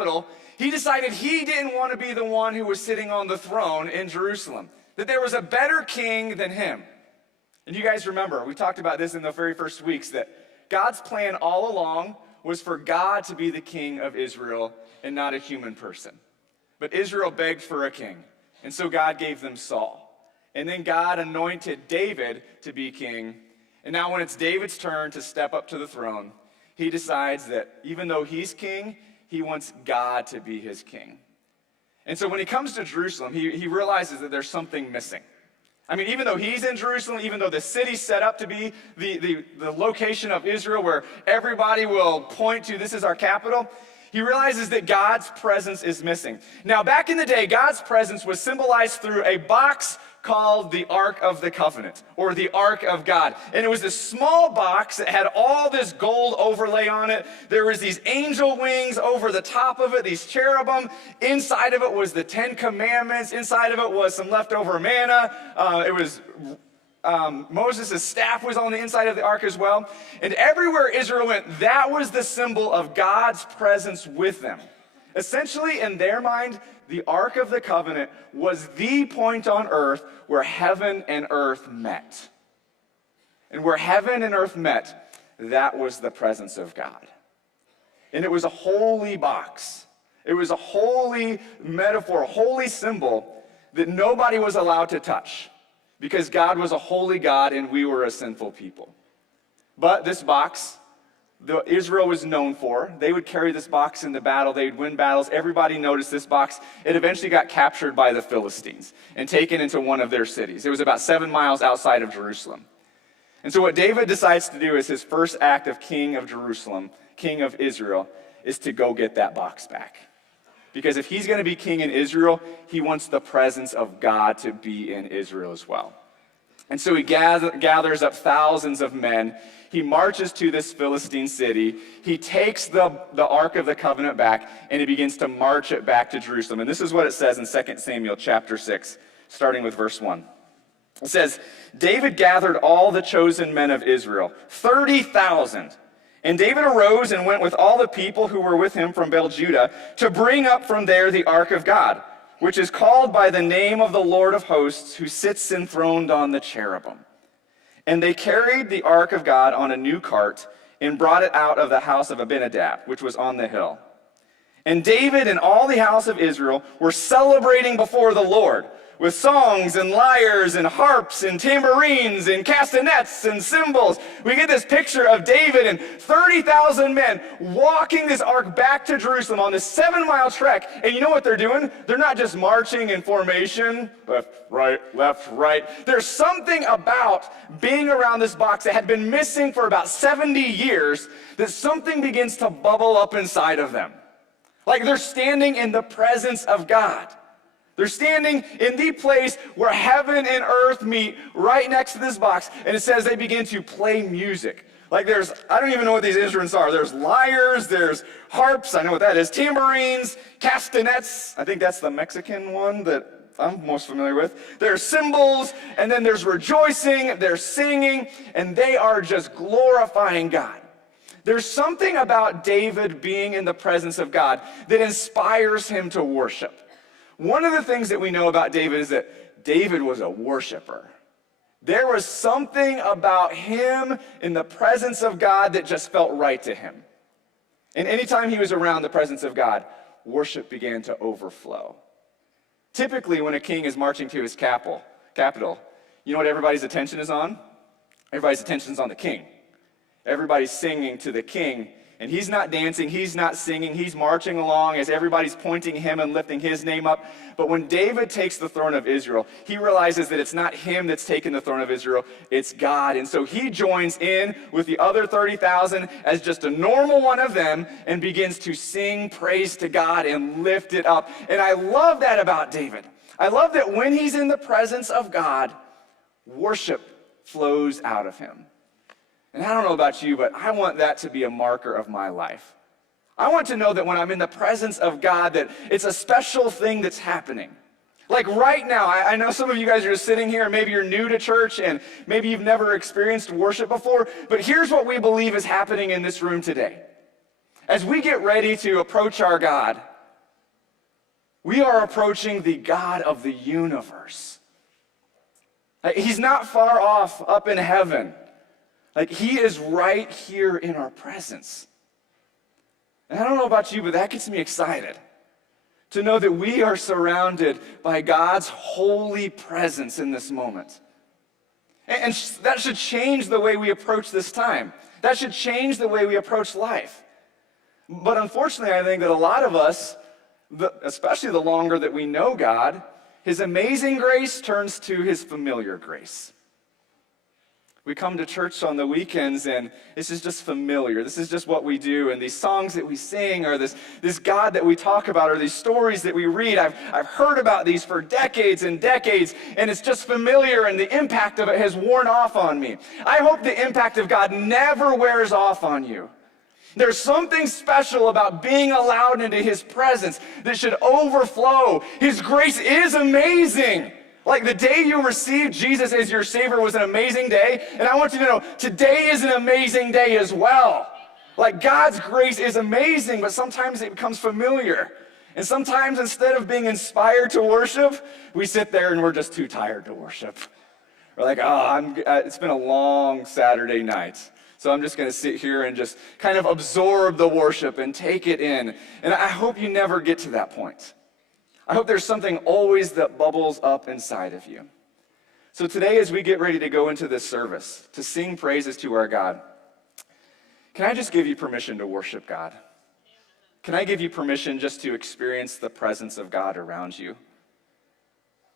capital, he decided he didn't want to be the one who was sitting on the throne in Jerusalem, that there was a better king than him. And you guys remember, we talked about this in the very first weeks, that God's plan all along was for God to be the king of Israel and not a human person. But Israel begged for a king, and so God gave them Saul. And then God anointed David to be king. And now when it's David's turn to step up to the throne, he decides that even though he's king, he wants God to be his king. And so when he comes to Jerusalem, he realizes that there's something missing. I mean, even though he's in Jerusalem, even though the city's set up to be the location of Israel where everybody will point to this is our capital, he realizes that God's presence is missing. Now, back in the day, God's presence was symbolized through a box called the Ark of the Covenant, or the Ark of God. And it was this small box that had all this gold overlay on it. There was these angel wings over the top of it, these cherubim. Inside of it was the Ten Commandments. Inside of it was some leftover manna. Moses' staff was on the inside of the ark as well. And everywhere Israel went, that was the symbol of God's presence with them. Essentially, in their mind, the Ark of the Covenant was the point on earth where heaven and earth met. And where heaven and earth met, that was the presence of God. And it was a holy box. It was a holy metaphor, a holy symbol that nobody was allowed to touch, because God was a holy God and we were a sinful people. But this box, Israel was known for. They would carry this box into battle. They would win battles. Everybody noticed this box. It eventually got captured by the Philistines and taken into one of their cities. It was about 7 miles outside of Jerusalem. And so what David decides to do as his first act of king of Jerusalem, king of Israel, is to go get that box back. Because if he's going to be king in Israel, he wants the presence of God to be in Israel as well. And so he gathers up thousands of men. He marches to this Philistine city. He takes the Ark of the Covenant back, and he begins to march it back to Jerusalem. And this is what it says in 2 Samuel chapter 6, starting with verse 1. It says, David gathered all the chosen men of Israel, 30,000. And David arose and went with all the people who were with him from Baal-Judah to bring up from there the Ark of God, which is called by the name of the Lord of hosts, who sits enthroned on the cherubim. And they carried the Ark of God on a new cart and brought it out of the house of Abinadab, which was on the hill. And David and all the house of Israel were celebrating before the Lord with songs and lyres and harps and tambourines and castanets and cymbals. We get this picture of David and 30,000 men walking this ark back to Jerusalem on this 7-mile trek. And you know what they're doing? They're not just marching in formation, left, right. There's something about being around this box that had been missing for about 70 years, that something begins to bubble up inside of them. Like they're standing in the presence of God. They're standing in the place where heaven and earth meet, right next to this box. And it says they begin to play music. Like I don't even know what these instruments are. There's lyres, there's harps, I know what that is, tambourines, castanets. I think that's the Mexican one that I'm most familiar with. There's cymbals, and then there's rejoicing, there's singing, and they are just glorifying God. There's something about David being in the presence of God that inspires him to worship. One of the things that we know about David is that David was a worshiper. There was something about him in the presence of God that just felt right to him. And anytime he was around the presence of God, worship began to overflow. Typically, when a king is marching to his capital, you know what everybody's attention is on? Everybody's attention is on the king. Everybody's singing to the king. And he's not dancing, he's not singing, he's marching along as everybody's pointing him and lifting his name up. But when David takes the throne of Israel, he realizes that it's not him that's taken the throne of Israel, it's God. And so he joins in with the other 30,000 as just a normal one of them and begins to sing praise to God and lift it up. And I love that about David. I love that when he's in the presence of God, worship flows out of him. And I don't know about you, but I want that to be a marker of my life. I want to know that when I'm in the presence of God, that it's a special thing that's happening. Like right now, I know some of you guys are just sitting here, and maybe you're new to church, and maybe you've never experienced worship before, but here's what we believe is happening in this room today. As we get ready to approach our God, We are approaching the God of the universe. He's not far off up in heaven. Like, he is right here in our presence. And I don't know about you, but that gets me excited to know that we are surrounded by God's holy presence in this moment. And that should change the way we approach this time. That should change the way we approach life. But unfortunately, I think that a lot of us, especially the longer that we know God, his amazing grace turns to his familiar grace. We come to church on the weekends and this is just familiar. This is just what we do. And these songs that we sing or this God that we talk about or these stories that we read, I've heard about these for decades and decades, and it's just familiar, and the impact of it has worn off on me. I hope the impact of God never wears off on you. There's something special about being allowed into his presence that should overflow. His grace is amazing. Like, the day you received Jesus as your Savior was an amazing day, and I want you to know, today is an amazing day as well. Like, God's grace is amazing, but sometimes it becomes familiar. And sometimes instead of being inspired to worship, we sit there and we're just too tired to worship. We're like, it's been a long Saturday night, so I'm just going to sit here and just kind of absorb the worship and take it in. And I hope you never get to that point. I hope there's something always that bubbles up inside of you. So today, as we get ready to go into this service, to sing praises to our God, can I just give you permission to worship God? Can I give you permission just to experience the presence of God around you?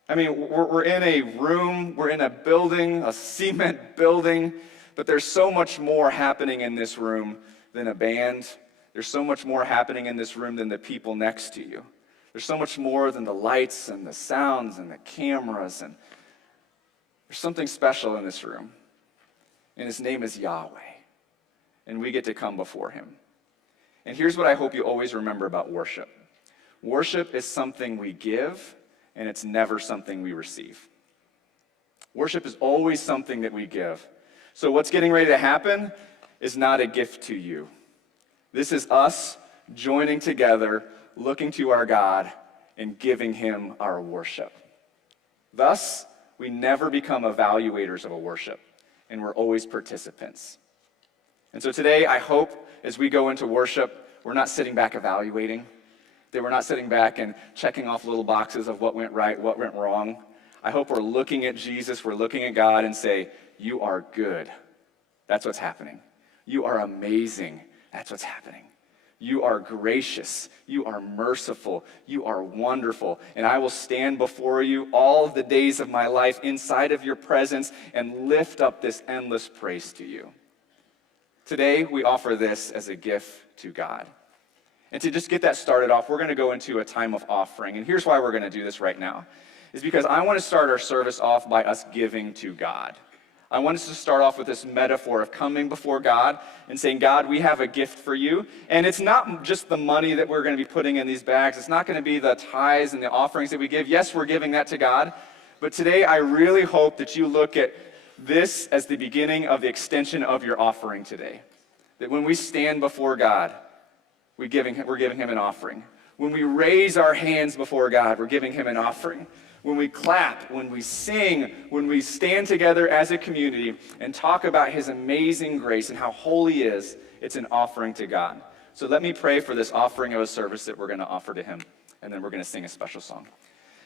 I mean, we're in a room, we're in a building, a cement building, but there's so much more happening in this room than a band. There's so much more happening in this room than the people next to you. There's so much more than the lights and the sounds and the cameras. And there's something special in this room. And his name is Yahweh. And we get to come before him. And here's what I hope you always remember about worship. Worship is something we give, and it's never something we receive. Worship is always something that we give. So what's getting ready to happen is not a gift to you. This is us joining together, looking to our God and giving him our worship. Thus, we never become evaluators of a worship, and we're always participants. And so today, I hope as we go into worship, we're not sitting back evaluating, that we're not sitting back and checking off little boxes of what went right, what went wrong. I hope we're looking at Jesus, we're looking at God and say, you are good. That's what's happening. You are amazing. That's what's happening. You are gracious, you are merciful, you are wonderful, and I will stand before you all of the days of my life inside of your presence and lift up this endless praise to you. Today, we offer this as a gift to God. And to just get that started off, we're going to go into a time of offering, and here's why we're going to do this right now, is because I want to start our service off by us giving to God. I want us to start off with this metaphor of coming before God and saying, God, we have a gift for you. And it's not just the money that we're going to be putting in these bags. It's not going to be the tithes and the offerings that we give. Yes, we're giving that to God. But today, I really hope that you look at this as the beginning of the extension of your offering today. That when we stand before God, we're giving him an offering. When we raise our hands before God, we're giving him an offering. When we clap, when we sing, when we stand together as a community and talk about his amazing grace and how holy he is, it's an offering to God. So let me pray for this offering of a service that we're going to offer to him, and then we're going to sing a special song.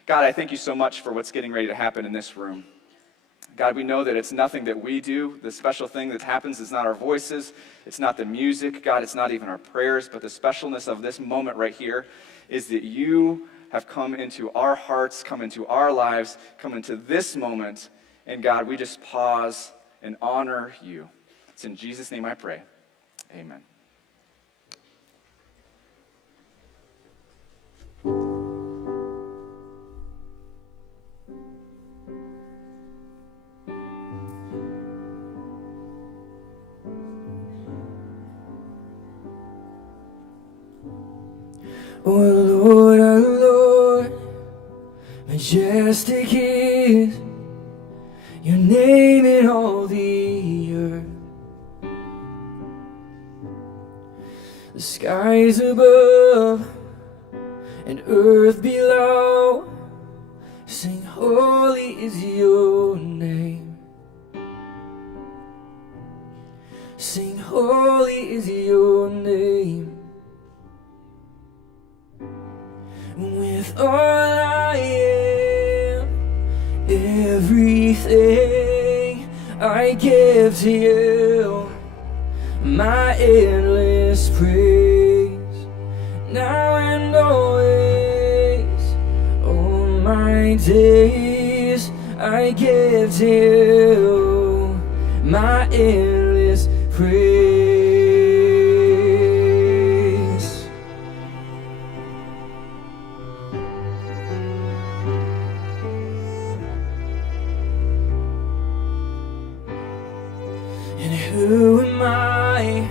God, I thank you so much for what's getting ready to happen in this room. God, we know that it's nothing that we do. The special thing that happens is not our voices. It's not the music. God, it's not even our prayers. But the specialness of this moment right here is that you have come into our hearts, come into our lives, come into this moment. And God, we just pause and honor you. It's in Jesus' name I pray. Amen. Oh Lord, majestic is your name in all the earth. The skies above and earth below sing, holy is your name. Sing, holy is your name. With all I am, everything I give to you, my endless praise, now and always, all my days I give to you, my endless praise. And who am I?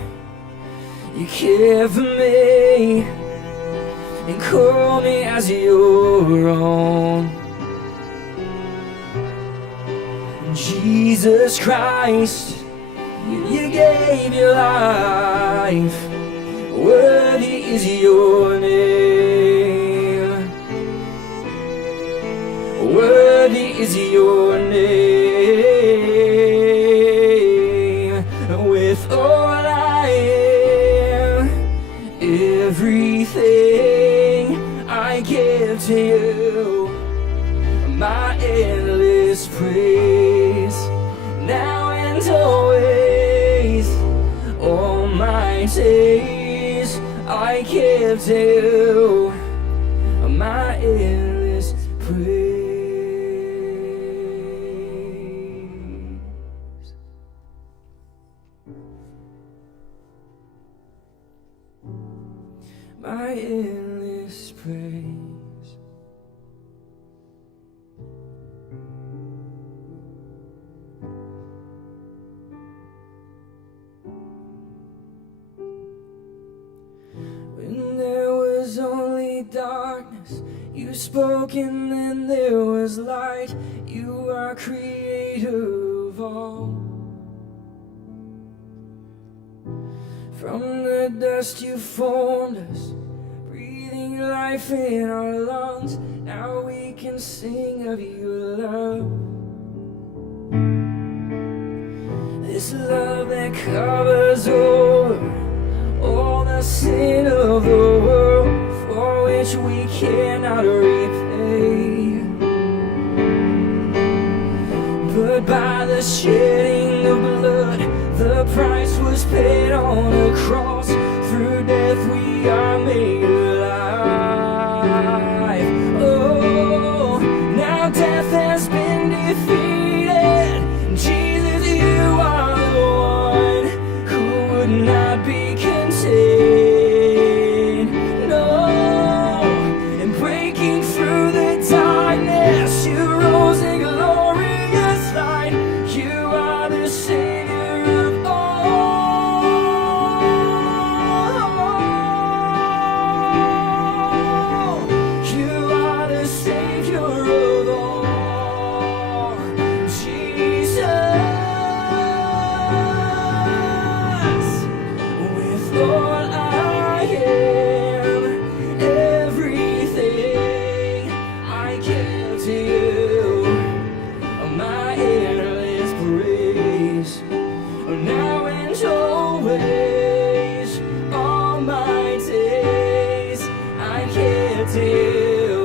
You care for me and call me as your own. Jesus Christ, you gave your life. Worthy is your name. Worthy is your name. With all I am, everything I give to you, my endless praise, now and always, all my days I give to you, my endless praise. My endless praise. When there was only darkness, you spoke and then there was light. You are creator of all. From the dust you formed us, breathing life in our lungs. Now we can sing of your love. This love that covers over all the sin of the world, for which we cannot repay. But by the shedding of blood, the price was paid on a cross. Through death we are made alive. Oh, now death has been defeated. Jesus, you are the one who would not be contained. No, and breaking through the darkness, you rose in glorious light. You are the Savior of all. You are the Savior of all. Jesus, with all I am, everything I give to you, my endless praise, now and always, all my days I give to you,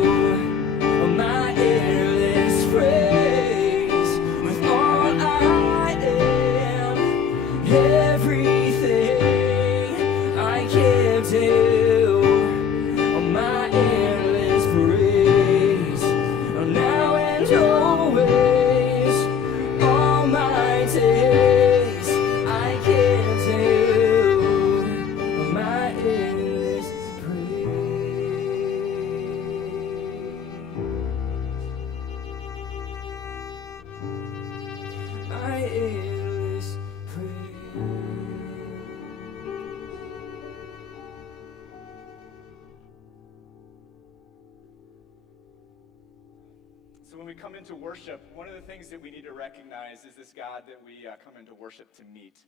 my endless praise. With all I am, everything I give to you, my endless praise, now and always, all my days I give to you, my endless praise. So when we come into worship, one of the things that we need to recognize is this God that we come into worship to meet.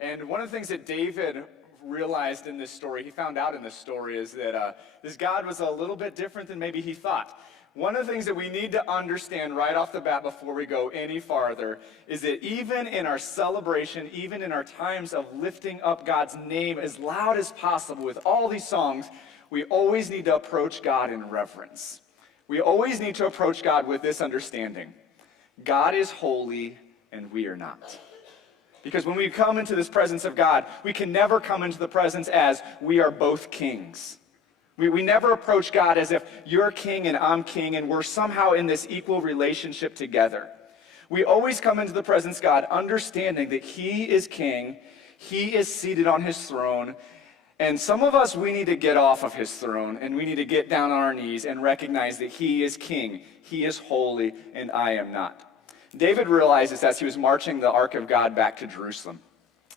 And one of the things that David realized in this story, he found out in this story, is that this God was a little bit different than maybe he thought. One of the things that we need to understand right off the bat before we go any farther is that even in our celebration, even in our times of lifting up God's name as loud as possible with all these songs, we always need to approach God in reverence. We always need to approach God with this understanding. God is holy and we are not. Because when we come into this presence of God, we can never come into the presence as we are both kings. We never approach God as if you're king and I'm king and we're somehow in this equal relationship together. We always come into the presence of God understanding that he is king, he is seated on his throne, and some of us, we need to get off of his throne and we need to get down on our knees and recognize that he is king, he is holy, and I am not. David realized this as he was marching the Ark of God back to Jerusalem.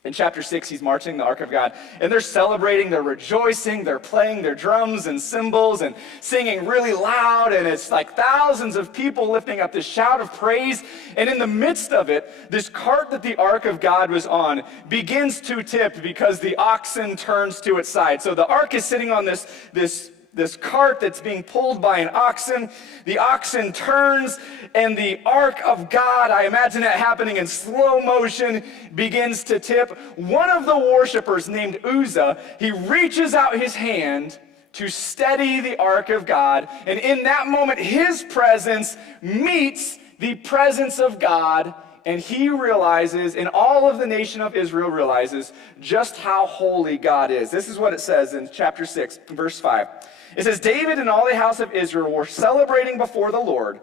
In chapter 6, he's marching the Ark of God, and they're celebrating, they're rejoicing, they're playing their drums and cymbals and singing really loud, and it's like thousands of people lifting up this shout of praise. And in the midst of it, this cart that the Ark of God was on begins to tip because the oxen turns to its side. So the Ark is sitting on this cart that's being pulled by an oxen. The oxen turns, and the Ark of God, I imagine it happening in slow motion, begins to tip. One of the worshipers named Uzzah, he reaches out his hand to steady the Ark of God, and in that moment, his presence meets the presence of God, and he realizes, and all of the nation of Israel realizes, just how holy God is. This is what it says in chapter 6, verse 5. It says, David and all the house of Israel were celebrating before the Lord,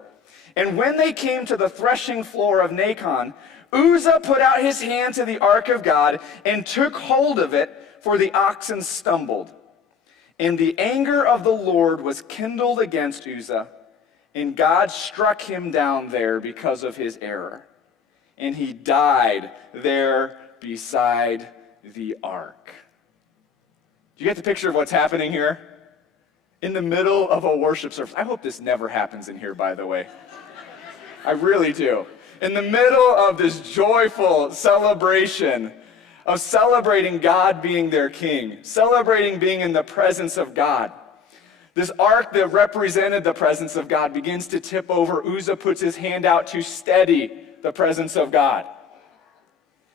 and when they came to the threshing floor of Nacon, Uzzah put out his hand to the ark of God and took hold of it, for the oxen stumbled. And the anger of the Lord was kindled against Uzzah, and God struck him down there because of his error. And he died there beside the ark. Do you get the picture of what's happening here? In the middle of a worship service. I hope this never happens in here, by the way. I really do. In the middle of this joyful celebration of celebrating God being their king, celebrating being in the presence of God, this ark that represented the presence of God begins to tip over. Uzzah puts his hand out to steady the presence of God.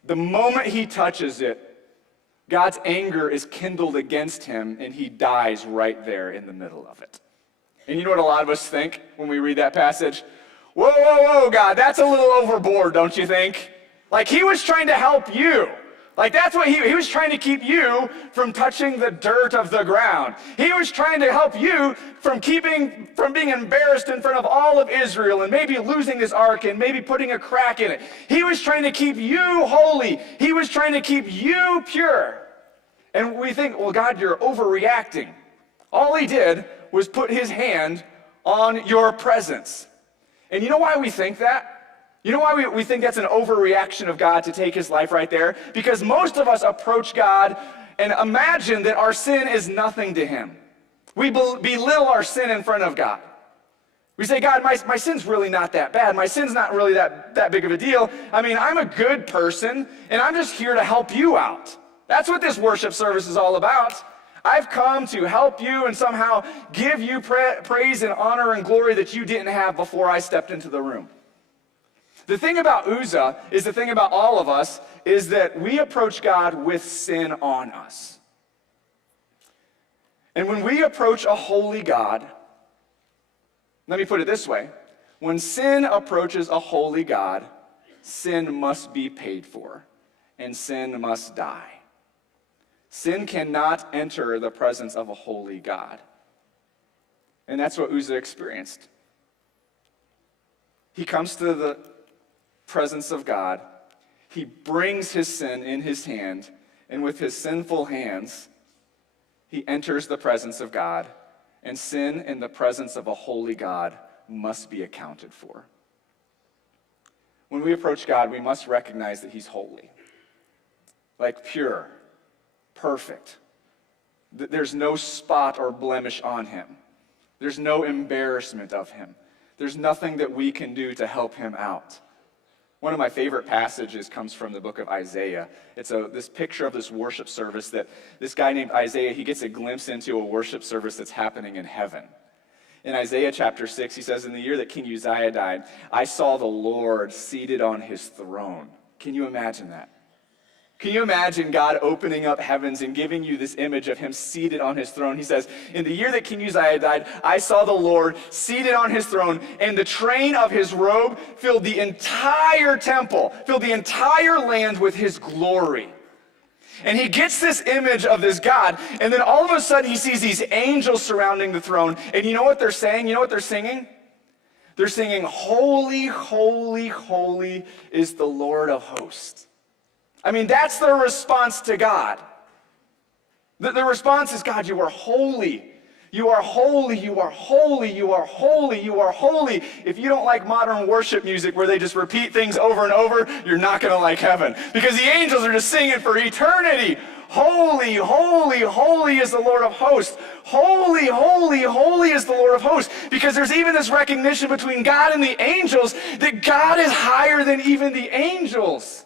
The moment he touches it, God's anger is kindled against him, and he dies right there in the middle of it. And you know what a lot of us think when we read that passage? Whoa, whoa, whoa, God, that's a little overboard, don't you think? Like, he was trying to help you. Like, that's what he was trying to keep you from touching the dirt of the ground. He was trying to help you from being embarrassed in front of all of Israel and maybe losing this ark and maybe putting a crack in it. He was trying to keep you holy. He was trying to keep you pure. And we think, well, God, you're overreacting. All he did was put his hand on your presence. And you know why we think that? You know why we think that's an overreaction of God to take his life right there? Because most of us approach God and imagine that our sin is nothing to him. We belittle our sin in front of God. We say, God, my sin's really not that bad. My sin's not really that big of a deal. I mean, I'm a good person, and I'm just here to help you out. That's what this worship service is all about. I've come to help you and somehow give you praise and honor and glory that you didn't have before I stepped into the room. The thing about Uzzah is the thing about all of us is that we approach God with sin on us. And when we approach a holy God, let me put it this way. When sin approaches a holy God, sin must be paid for, and sin must die. Sin cannot enter the presence of a holy God. And that's what Uzzah experienced. He comes to the presence of God. He brings his sin in his hand, and with his sinful hands, he enters the presence of God, and sin in the presence of a holy God must be accounted for. When we approach God, we must recognize that he's holy, like pure, perfect. There's no spot or blemish on him. There's no embarrassment of him. There's nothing that we can do to help him out. One of my favorite passages comes from the book of Isaiah. It's this picture of this worship service that this guy named Isaiah, he gets a glimpse into a worship service that's happening in heaven. In Isaiah chapter 6, he says, in the year that King Uzziah died, I saw the Lord seated on his throne. Can you imagine that? Can you imagine God opening up heavens and giving you this image of him seated on his throne? He says, in the year that King Uzziah died, I saw the Lord seated on his throne, and the train of his robe filled the entire temple, filled the entire land with his glory. And he gets this image of this God, and then all of a sudden he sees these angels surrounding the throne, and you know what they're saying? You know what they're singing? They're singing, holy, holy, holy is the Lord of hosts. I mean, that's their response to God. The response is, God, you are holy. You are holy, you are holy, you are holy, you are holy. If you don't like modern worship music where they just repeat things over and over, you're not going to like heaven. Because the angels are just singing for eternity. Holy, holy, holy is the Lord of hosts. Holy, holy, holy is the Lord of hosts. Because there's even this recognition between God and the angels that God is higher than even the angels.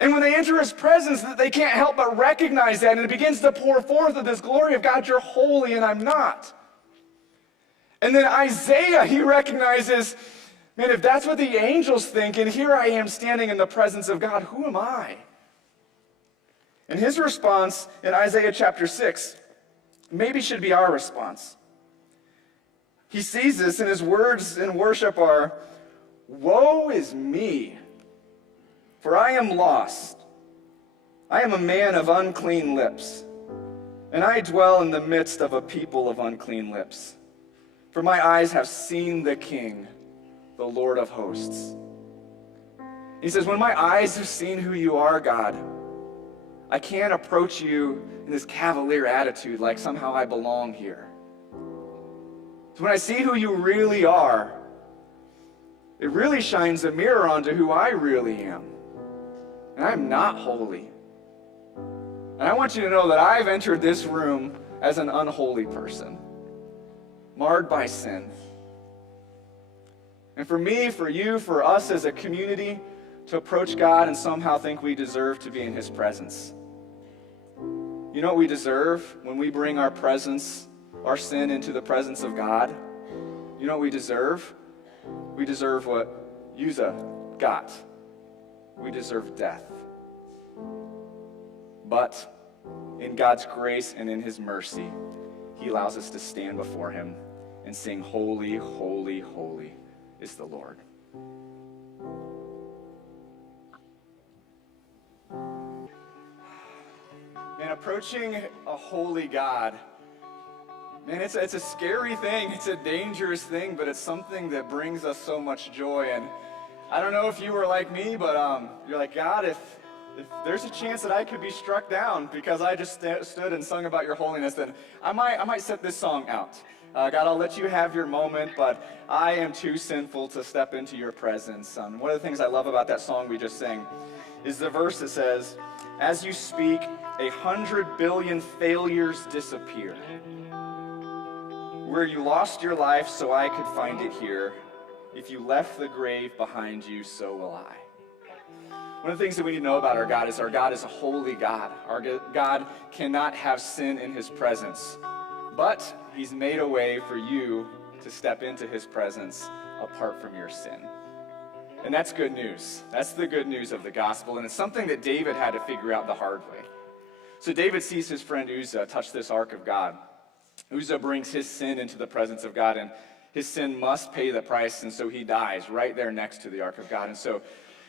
And when they enter his presence, they can't help but recognize that, and it begins to pour forth of this glory of God, you're holy and I'm not. And then Isaiah, he recognizes, man, if that's what the angels think, and here I am standing in the presence of God, who am I? And his response in Isaiah chapter 6 maybe should be our response. He sees this, and his words in worship are, woe is me, for I am lost. I am a man of unclean lips, and I dwell in the midst of a people of unclean lips. For my eyes have seen the King, the Lord of hosts. He says, when my eyes have seen who you are, God, I can't approach you in this cavalier attitude like somehow I belong here. So when I see who you really are, it really shines a mirror onto who I really am. And I'm not holy. And I want you to know that I've entered this room as an unholy person, marred by sin. And for me, for you, for us as a community, to approach God and somehow think we deserve to be in his presence. You know what we deserve when we bring our presence, our sin into the presence of God? You know what we deserve? We deserve what Uzzah got. We deserve death. But in God's grace and in his mercy, he allows us to stand before him and sing, holy, holy, holy is the Lord. Man, approaching a holy God, man, it's a scary thing. It's a dangerous thing, but it's something that brings us so much joy. And I don't know if you were like me, but you're like, God, if there's a chance that I could be struck down because I just stood and sung about your holiness, then I might set this song out. God, I'll let you have your moment, but I am too sinful to step into your presence. One of the things I love about that song we just sang is the verse that says, as you speak, 100 billion failures disappear. Where you lost your life so I could find it here. If you left the grave behind you, so will I. One of the things that we need to know about our God is a holy God. Our God cannot have sin in his presence. But he's made a way for you to step into his presence apart from your sin. And that's good news. That's the good news of the gospel. And it's something that David had to figure out the hard way. So David sees his friend Uzzah touch this ark of God. Uzzah brings his sin into the presence of God, and his sin must pay the price, and so he dies right there next to the ark of God. And so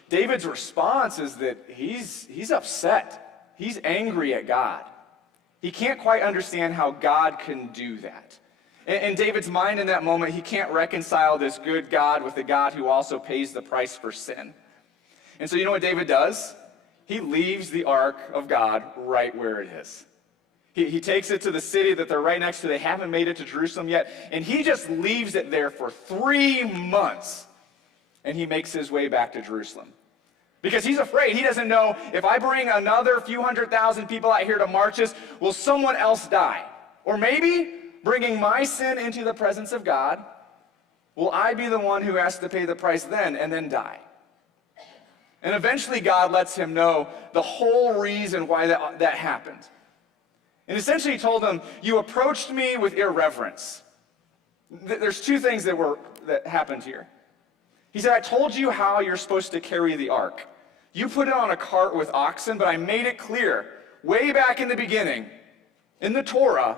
David's response is that he's upset. He's angry at God. He can't quite understand how God can do that. In David's mind in that moment, he can't reconcile this good God with the God who also pays the price for sin. And so you know what David does? He leaves the ark of God right where it is. He takes it to the city that they're right next to. They haven't made it to Jerusalem yet. And he just leaves it there for 3 months. And he makes his way back to Jerusalem. Because he's afraid. He doesn't know, if I bring another few 100,000 people out here to march this, will someone else die? Or maybe bringing my sin into the presence of God Will I be the one who has to pay the price then and then die? And eventually God lets him know the whole reason why that happened. And essentially he told him, you approached me with irreverence. There's two things that happened here. He said, I told you how you're supposed to carry the ark. You put it on a cart with oxen, but I made it clear way back in the beginning in the Torah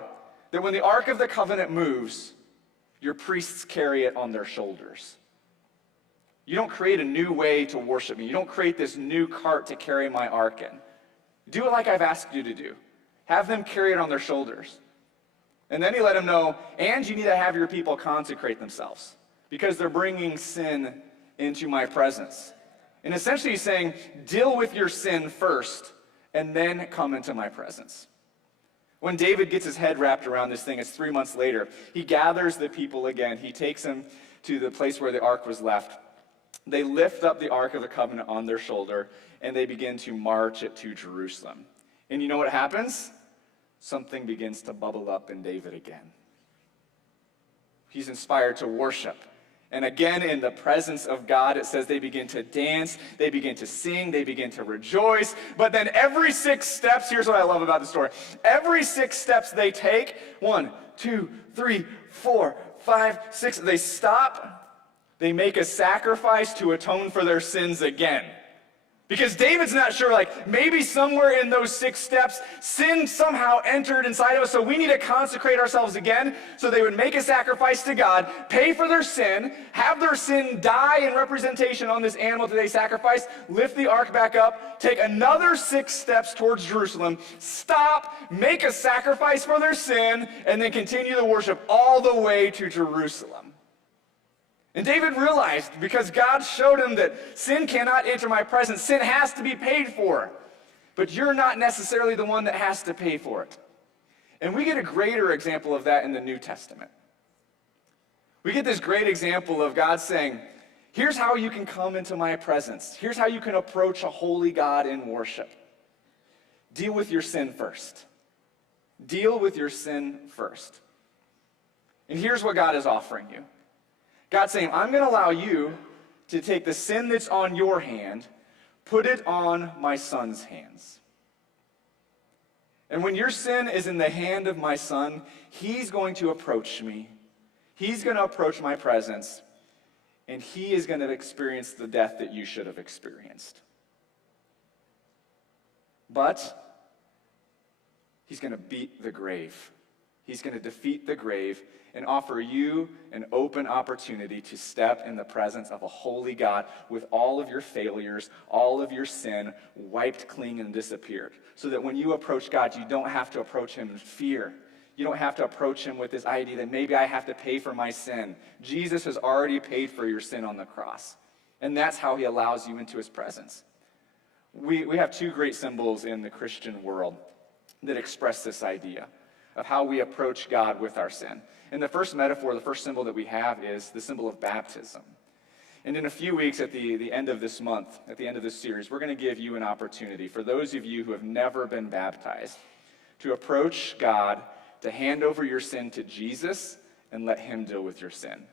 that when the Ark of the Covenant moves, your priests carry it on their shoulders. You don't create a new way to worship me. You don't create this new cart to carry my ark in. Do it like I've asked you to do. Have them carry it on their shoulders. And then he let him know, and you need to have your people consecrate themselves because they're bringing sin into my presence. And essentially he's saying, deal with your sin first and then come into my presence. When David gets his head wrapped around this thing, it's 3 months later, he gathers the people again. He takes them to the place where the ark was left. They lift up the Ark of the Covenant on their shoulder, and they begin to march it to Jerusalem. And you know what happens? Something begins to bubble up in David again. He's inspired to worship. And again, in the presence of God, it says they begin to dance, they begin to sing, they begin to rejoice. But then every 6 steps, here's what I love about the story. Every 6 steps they take, 1, 2, 3, 4, 5, 6, they stop, they make a sacrifice to atone for their sins again. Because David's not sure, like, maybe somewhere in those 6 steps, sin somehow entered inside of us, so we need to consecrate ourselves again. So they would make a sacrifice to God, pay for their sin, have their sin die in representation on this animal that they sacrificed, lift the ark back up, take another 6 steps towards Jerusalem, stop, make a sacrifice for their sin, and then continue the worship all the way to Jerusalem. And David realized, because God showed him that sin cannot enter my presence, sin has to be paid for. But you're not necessarily the one that has to pay for it. And we get a greater example of that in the New Testament. We get this great example of God saying, here's how you can come into my presence. Here's how you can approach a holy God in worship. Deal with your sin first. Deal with your sin first. And here's what God is offering you. God's saying, I'm going to allow you to take the sin that's on your hand, put it on my son's hands. And when your sin is in the hand of my son, he's going to approach me. He's going to approach my presence, and he is going to experience the death that you should have experienced. But he's going to beat the grave. He's going to defeat the grave and offer you an open opportunity to step in the presence of a holy God with all of your failures, all of your sin wiped clean and disappeared. So that when you approach God, you don't have to approach him in fear. You don't have to approach him with this idea that maybe I have to pay for my sin. Jesus has already paid for your sin on the cross. And that's how he allows you into his presence. We have 2 great symbols in the Christian world that express this idea of how we approach God with our sin. And the first metaphor, the first symbol that we have is the symbol of baptism. And in a few weeks at the end of this month, at the end of this series, we're going to give you an opportunity, for those of you who have never been baptized, to approach God, to hand over your sin to Jesus, and let him deal with your sin.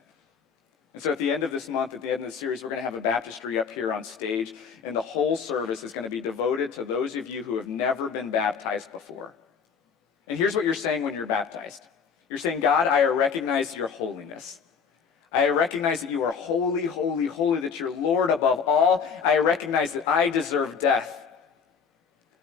And so at the end of this month, at the end of the series, we're going to have a baptistry up here on stage, and the whole service is going to be devoted to those of you who have never been baptized before. And here's what you're saying when you're baptized. You're saying, God, I recognize your holiness. I recognize that you are holy, holy, holy, that you're Lord above all. I recognize that I deserve death.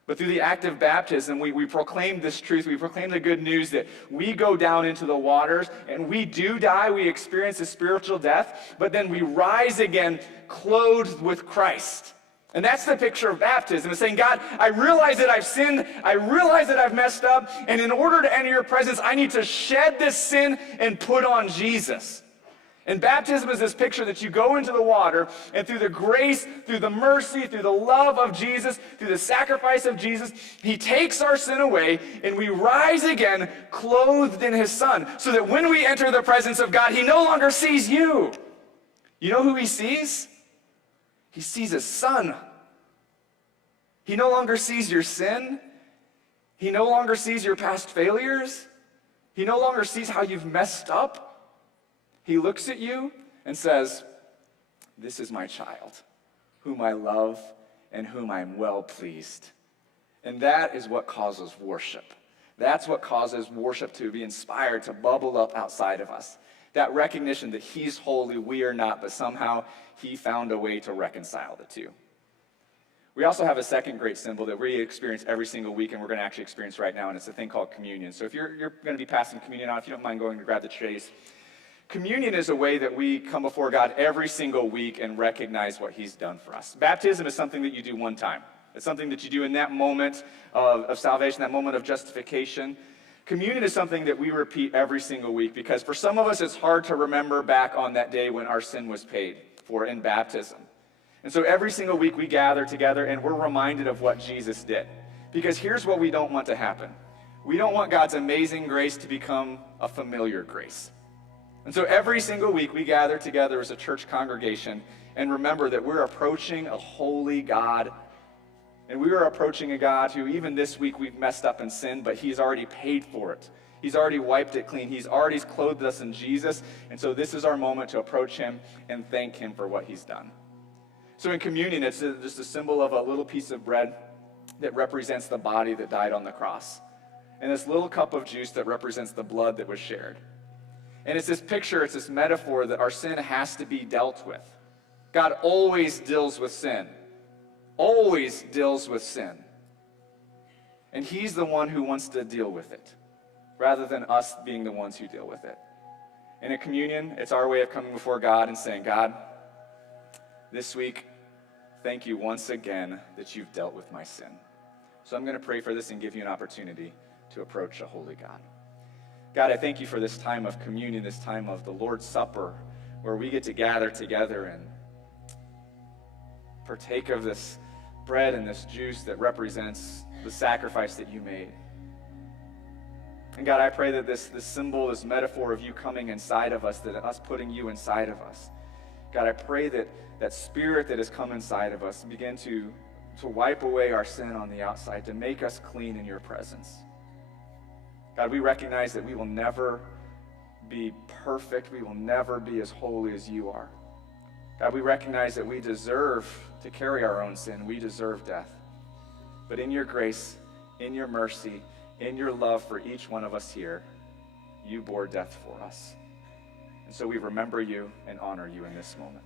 But through the act of baptism, we proclaim this truth. We proclaim the good news that we go down into the waters and we do die. We experience a spiritual death, but then we rise again clothed with Christ. And that's the picture of baptism. It's saying, God, I realize that I've sinned. I realize that I've messed up. And in order to enter your presence, I need to shed this sin and put on Jesus. And baptism is this picture that you go into the water, and through the grace, through the mercy, through the love of Jesus, through the sacrifice of Jesus, he takes our sin away, and we rise again clothed in his son. So that when we enter the presence of God, he no longer sees you. You know who he sees? He sees his son. He no longer sees your sin. He no longer sees your past failures. He no longer sees how you've messed up. He looks at you and says, "This is my child, whom I love and whom I am well pleased." And that is what causes worship. That's what causes worship to be inspired, to bubble up outside of us. That recognition that he's holy, we are not, but somehow he found a way to reconcile the two. We also have a second great symbol that we experience every single week, and we're going to actually experience right now, and it's a thing called communion. So if you're going to be passing communion out, if you don't mind going to grab the trays. Communion is a way that we come before God every single week and recognize what he's done for us. Baptism is something that you do one time. It's something that you do in that moment of salvation, that moment of justification. Communion is something that we repeat every single week because for some of us, it's hard to remember back on that day when our sin was paid for in baptism. And so every single week we gather together and we're reminded of what Jesus did. Because here's what we don't want to happen. We don't want God's amazing grace to become a familiar grace. And so every single week we gather together as a church congregation and remember that we're approaching a holy God. And we are approaching a God who even this week we've messed up and sinned, but he's already paid for it. He's already wiped it clean. He's already clothed us in Jesus. And so this is our moment to approach him and thank him for what he's done. So in communion, it's just a symbol of a little piece of bread that represents the body that died on the cross. And this little cup of juice that represents the blood that was shared. And it's this picture, it's this metaphor that our sin has to be dealt with. God always deals with sin. Always deals with sin. And he's the one who wants to deal with it, rather than us being the ones who deal with it. And in communion, it's our way of coming before God and saying, God, this week, thank you once again that you've dealt with my sin. So I'm going to pray for this and give you an opportunity to approach a holy God. God, I thank you for this time of communion, this time of the Lord's Supper, where we get to gather together and partake of this bread and this juice that represents the sacrifice that you made. And God, I pray that this symbol, this metaphor of you coming inside of us, that us putting you inside of us, God, I pray that that spirit that has come inside of us begin to wipe away our sin on the outside, to make us clean in your presence. God, we recognize that we will never be perfect. We will never be as holy as you are. God, we recognize that we deserve to carry our own sin. We deserve death. But in your grace, in your mercy, in your love for each one of us here, you bore death for us. And so we remember you and honor you in this moment.